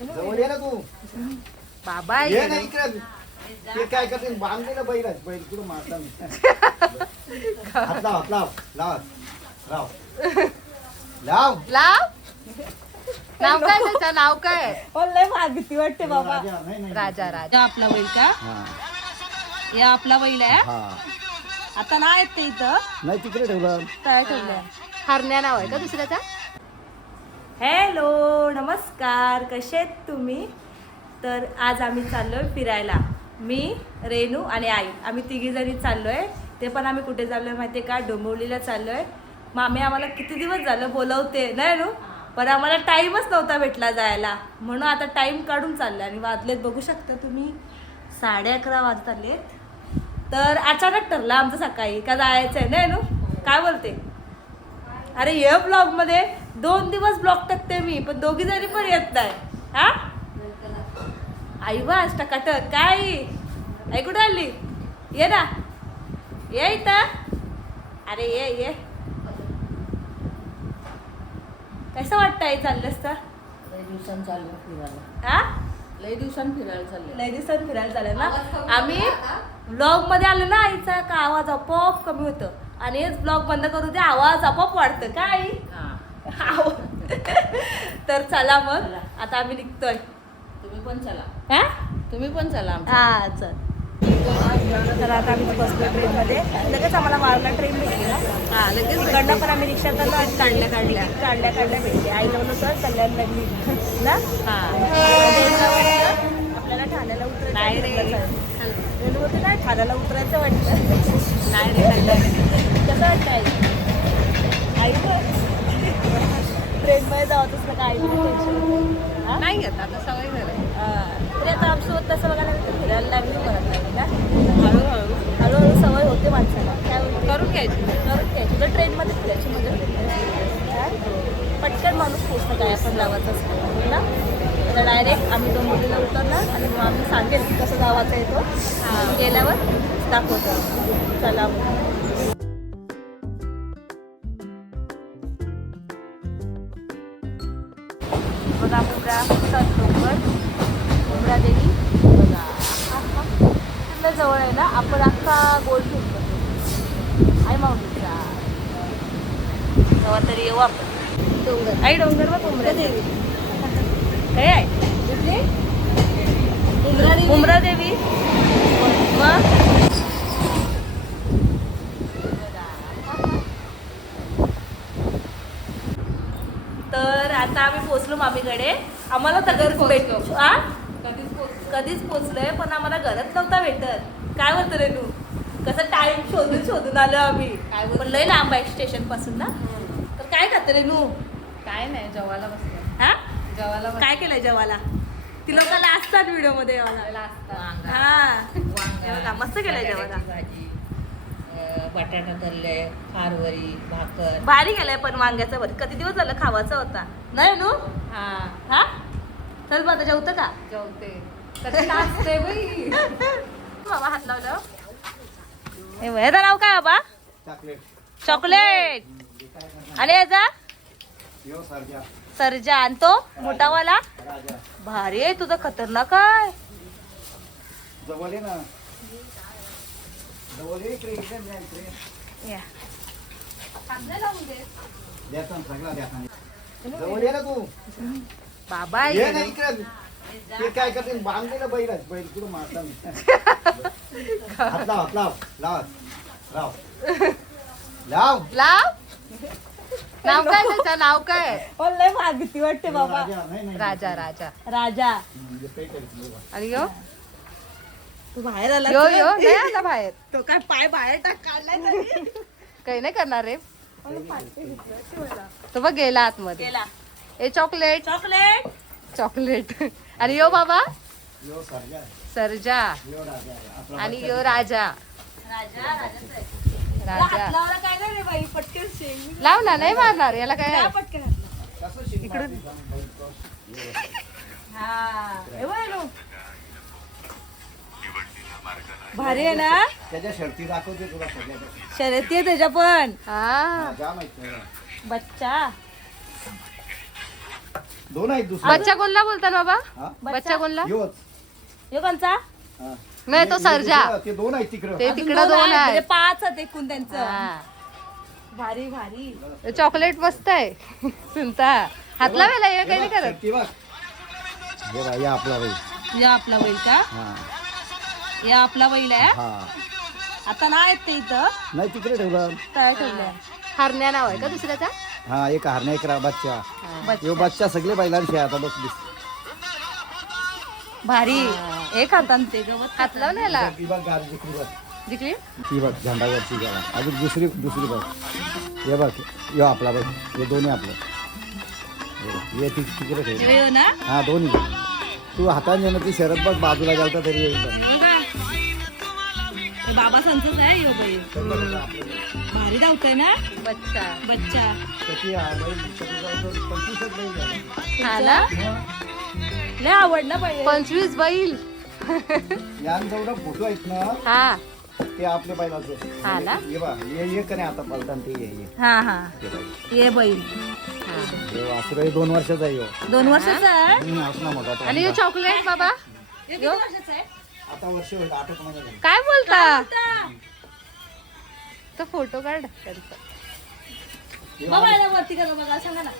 जवळ ये ना तू. बाबा ये ना इकडे. इकडे ते काय करते? बांधलेलं बैल आहे बैल कुठं मारता नाही. हात लाव हात लाव. लाव. लाव. लाव. लाव. नाव काय त्याचं? नाव काय? लय वाटते बाबा. राजा, नाही, नाही. राजा राजा. आपला बैल का? हा. या आपला बैल आहे हा? आता नाही आहेत ते इथं. नाही तिकडे ठेवलं. तयार ठेवलंय? हरण्या नाव आहे का दुसऱ्याचा? हॅलो नमस्कार कसे आहेत तुम्ही? तर आज आम्ही चाललो आहे फिरायला. मी रेणू आणि आई. आम्ही तिघी जणी आहे ते पण आम्ही कुठे चाललोय माहिती आहे का? डोंबिवलीला मग मामी आम्हाला किती दिवस झालं बोलवते नाही नू पण आम्हाला टाईमच नव्हता भेटला जायला. म्हणून आता टाईम काढून चाललं आणि वाजलेत बघू शकता तुम्ही. साडे अकरा वाजत आलेत तर अचानक ठरलं आमचं सकाळी का जायचं आहे नाही नु काय बोलते? अरे ये ब्लॉगमध्ये. दोन दिवस ब्लॉग टाकते मी पण दोघी जणी पण येत नाही. हा? आई वास टकाटक. काय आई? कुठं आली? ये ना. ये इथं. अरे ये ये. कसं वाटतं आई चाललंस तर? लय दिवसांनी चाललो फिरायला. हा? लय दिवसांनी फिरायला चालले. लय दिवसांनी फिरायला चालेल ना? आम्ही ब्लॉगमध्ये आलो ना आईचा का आवाज आपोआप कमी होतं. आणि हेच ब्लॉग बंद करू दे आवाज आपोआप वाढतं. का आई? तर चला मग. आता आम्ही निघतोय. तुम्ही पण चला. हा? तुम्ही पण चला हा चल. तर आता आम्ही बसलो ट्रेनमध्ये. लगेच आम्हाला वारणा ट्रेन भेटली ना? हा लगेच इकडनं पण आम्ही रिक्षात आलो आणि काढल्या काढल्या. काढल्या काढल्या भेटली. आईला म्हणून सर कल्याण लागली ना? आपल्याला ठाण्याला उतरायचं नाही रे. होती नाही ठाण्याला उतरायचं वाटतं नाही रे. कसं वाटतं आई आई ट्रेनमध्ये जावत असलं का आई टेन्शन हा? नाही घेत आता सवय झाली. तरी आता आमच्यासोबत तसं बघायला तर फिरायला लागली म्हणत लागली ना हळूहळू. हळूहळू सवय होते माणसाला. काय करून घ्यायची. करून घ्यायची. तर ट्रेनमध्ये फिरायची मजा फिरायची पटकन माणूस पोचतं काय आपण जावाचं असतं ना? तर डायरेक्ट आम्ही डोंबिवलीला उतरणार आणि मग आम्ही सांगेल की कसं गावाचा येतो. गेल्यावर दाखवतो. चला जवळ आहे ना आपण अख्खा गोल फिरतो आई माऊलीचा. तेव्हा तरी येऊ आपण. डोंगर. आई डोंगर व मुंब्रा देवी? काय आहे? मुंब्रा देवी. मग तर आता आम्ही पोचलो मामीकडे. आम्हाला तर घर भेटलो हा कधीच पोचलोय पण आम्हाला घरात नव्हता भेटत. काय म्हणतो रे तू? कसं टाइम शोधून शोधून आलो आम्ही. काय पण लय लांब आहे स्टेशनपासून ना? तर काय खात रे नू काय नाही जेवायला बसलो हा? जेवायला. काय केलंय जेवायला? ती लोक असतात व्हिडिओमध्ये हा. मस्त केलंय जेवायला. अं, बटाटा तळले खारवरी भाकर. भारी गेलाय पण वांग्याचं भरीत कधी दिवस झालं खावाचा होता? नाही नू? हा. हा? चल बा आता जेवतं का? जेवते. बाबा हात लावलं. हे बघ, ह्याचं नाव काय बाबा? चॉकलेट. चॉकलेट. आणि याचा? यो सरजा. सर्जा. आणि तो मोठावाला? भारी आहे तुझं खतरनाक आहे. बाबा ते काय करते? बांधलेलं बैल आहे. बैल कुठं मारता. हात लाव हात लाव लाव. लाव. लाव. लाव. नाव काय त्याचं? नाव काय? पण लय मागती वाटते बाबा. राजा नाही नाही. राजा राजा. म्हणजे. आणि यो? तू बाहेर आला यो यो नाही आला बाहेर. तो काय पाय बाहेर टाक काढलाय तरी. काही नाही करणार रे. तो बघ गेला आतमध्ये. गेला. ए चॉकलेट चॉकलेट चॉकलेट आणि यो बाबा? यो सरजा. सर्जा. यो राजा आहे. आपला आणि यो राजा. राजा राजाच आहे. राजा. हातलावला काय नाही रे बाई? पटकन शेंग. लाव ना नाही मारणार. याला काय जा पटकन हातला. कसं शिक मारते? जाऊन बैल तो. हा. हे बघ नु. भारी आहे ना? त्याच्या शर्ती दाखवते तुला शर्यती आहे त्याच्या पण. हा. जा माहिती बच्चा. दोन आहेत दुसरे. बच्चा कोणला बोलता ना बाबा? हा? बच्चा कोणला? योच. हे कोणचा? हा. नाही तो सर्जा. ते दोन आहेत तिकडं. ते अजून तिकडं दोन म्हणजे आहे पाच आहेत एकूण त्यांचं. भारी भारी. चॉकलेट मस्त आहे. सुनता हात लावायला हे काही नाही करत. ती बघ. हे बघ, या आपला बाई या आपला बैल का? हा. या आपला बैल आहे? हा. आता नाही आहेत ते इथं. नाही तिकडे ठेवलं. तळ ठेवलंय. हरण्या नाव आहे का दुसऱ्याचा? हा एक हरण्या एक रा- बच्चा. बच्चा. यो बच्चा सगळे बैलांचे आहे आता बघ दिस भारी. एक हातात ते गवत हात लाव ना याला ती बघ गाडी जिंकली बघ. जिंकली ती बघ झेंडावरची गाडा. अजून दुसरी दुसरी बघ. हे बघ यो आपला बघ. हे दोन्ही आपलं. हे बघ, हे ति- तिकडे ठेवलं हे ना. हा दोन्ही. तू हाताने ना ती शरद बघ बाजूला गेलता तरी येईल. हे? हे बाबा संतच आहे यो बघ. भारी धावतोय ना? बच्चा. बच्चा. हा. हा ना? लय आवड ना बैल पंचवीस बैल. यान जेवढं फोटो आहेत ना हा. ते आपल्या बैलाचे. हा ना? ये बा ये ये का नाही आता पलतान ते ये ये. हा हा. ते. ये बैल. हा. वासरू दोन वर्षाचा आहे ह्यो. दोन वर्षाचा आहे? हम्म, असला मोठा तो. आणि हे चॉकलेट बाबा? हे किती वर्षाचा आहे? आता वर्ष होईल आठ एक महिने झाले. काय बोलता. तो फोटो काढ. त्यांचा वरती बघा सांगा ना.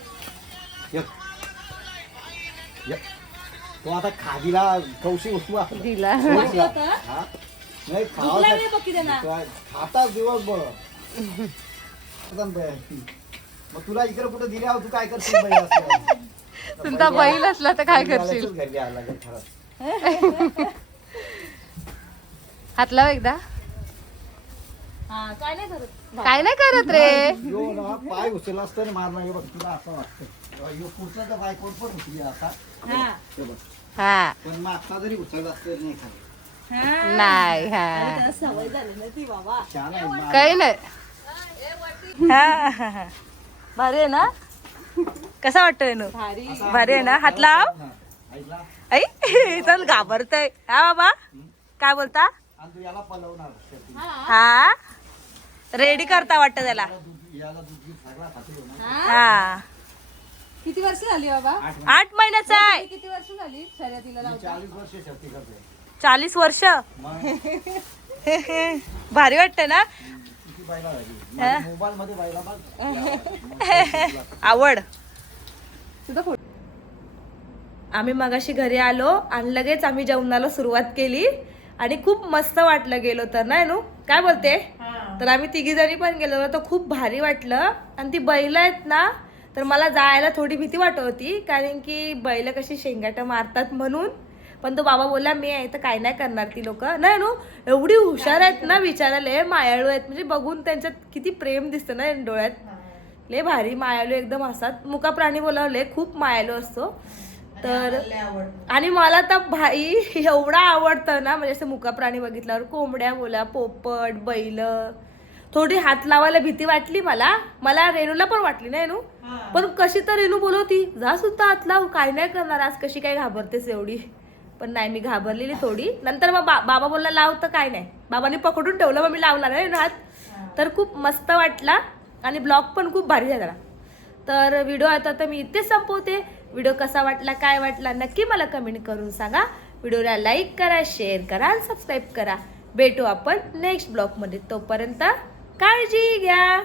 तो आता खादीला कौशी दिला. होतं? हा? नाही खावा खाता दिवस मग तुला इकडे कुठे दिले आहो तू काय करशील? तुमचा बैल असला तर काय करशील? घरी यायला लागेल खरंच. हात लाव एकदा. हा काय नाही करत. काय नाही करत रे. यो ना पाय उचलला असतं मारणार हे बघ तुला असं वाटतं. यो पुढचा तर पाय कोण पण उचली आता. हा. बघ. पण मागचा जरी उचलला असतं नाही खाली. हा. नाही अरे हा त्याला सवय झाली ना ती बाबा. छान आहे मा- काही नाही. हा, हा, हा. भारी आहे ना? कसा वाटतोय नु? भारी. भारी आहे ना? हात लाव. हा, ऐकला? ऐ चल घाबरतय. हा बाबा. काय बोलता? आणि तू याला पलवणार शेवटी. हा. रेडी करता वाटत त्याला. याला दूध याला दूध बीध सगळा खाते ना हा? किती वर्ष झाली बाबा? आठ आठ महिन्याचा आहे. किती वर्ष झाली शर्यतीला चाळीस वर्ष शेवटी करते चाळीस वर्ष? मग भारी वाटतंय ना? किती बायला झाली? मोबाईल मध्ये बायला बघ. आवड. तुझा फोटो आम्ही मगाशी घरी आलो आणि लगेच आम्ही जेवणाला सुरुवात केली. आणि खूप मस्त वाटलं गेलो तर नाही नू? काय बोलते? तर आम्ही तिघी जणी पण गेलो ना तर खूप भारी वाटलं. आणि ती बैल आहेत ना तर मला जायला थोडी भीती वाटत होती कारण की बैल कशी शेंगाट मारतात म्हणून. पण तो बाबा बोलला मी आहे तर काय नाही करणार ती लोक. नाही नो? एवढी हुशार आहेत ना विचारायला मायाळू आहेत. म्हणजे बघून त्यांच्यात किती प्रेम दिसतं ना डोळ्यात. लय भारी मायाळू एकदम असतात. मुका प्राणी बोलावले खूप मायाळू असतो. तर आणि मला तर भाई एवढा आवडतं ना म्हणजे असं मुका प्राणी बघितल्यावर कोंबड्या बोला पोपट बैल थोडी हात लावायला भीती वाटली मला. मला रेणूला पण वाटली नाही रेणू? पण कशी तर रेणू बोलवती जा सुद्धा हात लाव काय नाही करणार आज कशी काय घाबरतेस एवढी. पण नाही मी घाबरलेली थोडी. नंतर मग बा- बाबा बोलला लाव तर काय नाही. बाबांनी पकडून ठेवलं मग मी लावला नाही ना हात. तर खूप मस्त वाटला आणि ब्लॉग पण खूप भारी झाला. तर व्हिडिओ आता तर मी इथेच संपवते. व्हिडिओ कसा वाटला काय वाटला नक्की मला कमेंट करून सांगा. व्हिडिओला लाईक करा शेअर करा आणि सबस्क्राईब करा. भेटू आपण नेक्स्ट ब्लॉगमध्ये. तोपर्यंत काळजी घ्या.